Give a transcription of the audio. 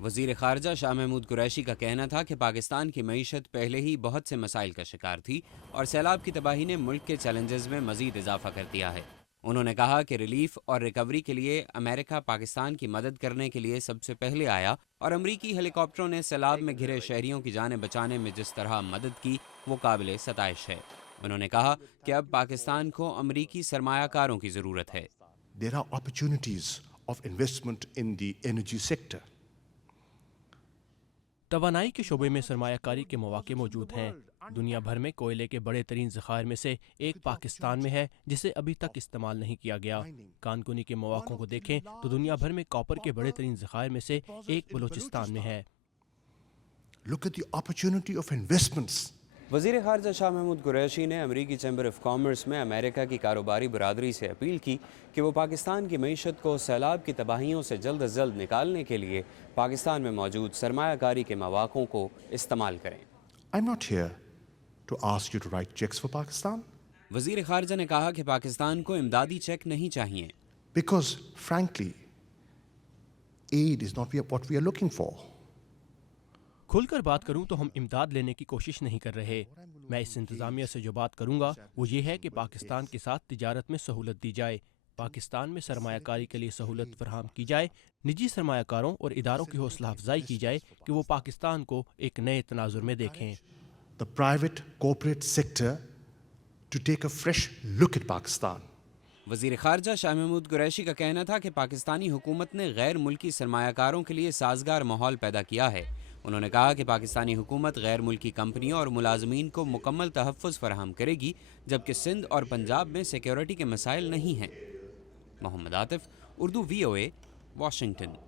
وزیر خارجہ شاہ محمود قریشی کا کہنا تھا کہ پاکستان کی معیشت پہلے ہی بہت سے مسائل کا شکار تھی اور سیلاب کی تباہی نے ملک کے چیلنجز میں مزید اضافہ کر دیا ہے۔ انہوں نے کہا کہ ریلیف اور ریکوری کے لیے امریکہ پاکستان کی مدد کرنے کے لیے سب سے پہلے آیا اور امریکی ہیلی کاپٹروں نے سیلاب میں گھرے شہریوں کی جانیں بچانے میں جس طرح مدد کی وہ قابل ستائش ہے۔ انہوں نے کہا کہ اب پاکستان کو امریکی سرمایہ کاروں کی ضرورت ہے۔ There are opportunities of investment in the energy sector. توانائی کے شعبے میں سرمایہ کاری کے مواقع موجود ہیں۔ دنیا بھر میں کوئلے کے بڑے ترین ذخائر میں سے ایک پاکستان میں ہے جسے ابھی تک استعمال نہیں کیا گیا۔ کانکنی کے مواقع کو دیکھیں تو دنیا بھر میں کاپر کے بڑے ترین ذخائر میں سے ایک بلوچستان میں ہے۔ Look at the opportunity of investments. وزیر خارجہ شاہ محمود قریشی نے امریکی چیمبر آف کامرس میں امریکہ کی کاروباری برادری سے اپیل کی کہ وہ پاکستان کی معیشت کو سیلاب کی تباہیوں سے جلد از جلد نکالنے کے لیے پاکستان میں موجود سرمایہ کاری کے مواقع کو استعمال کریں۔ I'm not here to ask you to write checks for Pakistan, وزیر خارجہ نے کہا کہ پاکستان کو امدادی چیک نہیں چاہیے، because frankly, aid is not what we are looking for. کھل کر بات کروں تو ہم امداد لینے کی کوشش نہیں کر رہے۔ میں اس انتظامیہ سے جو بات کروں گا وہ یہ ہے کہ پاکستان کے ساتھ تجارت میں سہولت دی جائے، پاکستان میں سرمایہ کاری کے لیے سہولت فراہم کی جائے، نجی سرمایہ کاروں اور اداروں کی حوصلہ افزائی کی جائے کہ وہ پاکستان کو ایک نئے تناظر میں دیکھیں۔ The private corporate sector to take a fresh look at Pakistan. وزیر خارجہ شاہ محمود قریشی کا کہنا تھا کہ پاکستانی حکومت نے غیر ملکی سرمایہ کاروں کے لیے سازگار ماحول پیدا کیا ہے۔ انہوں نے کہا کہ پاکستانی حکومت غیر ملکی کمپنیوں اور ملازمین کو مکمل تحفظ فراہم کرے گی، جبکہ سندھ اور پنجاب میں سیکیورٹی کے مسائل نہیں ہیں۔ محمد عاطف، اردو VOA، واشنگٹن۔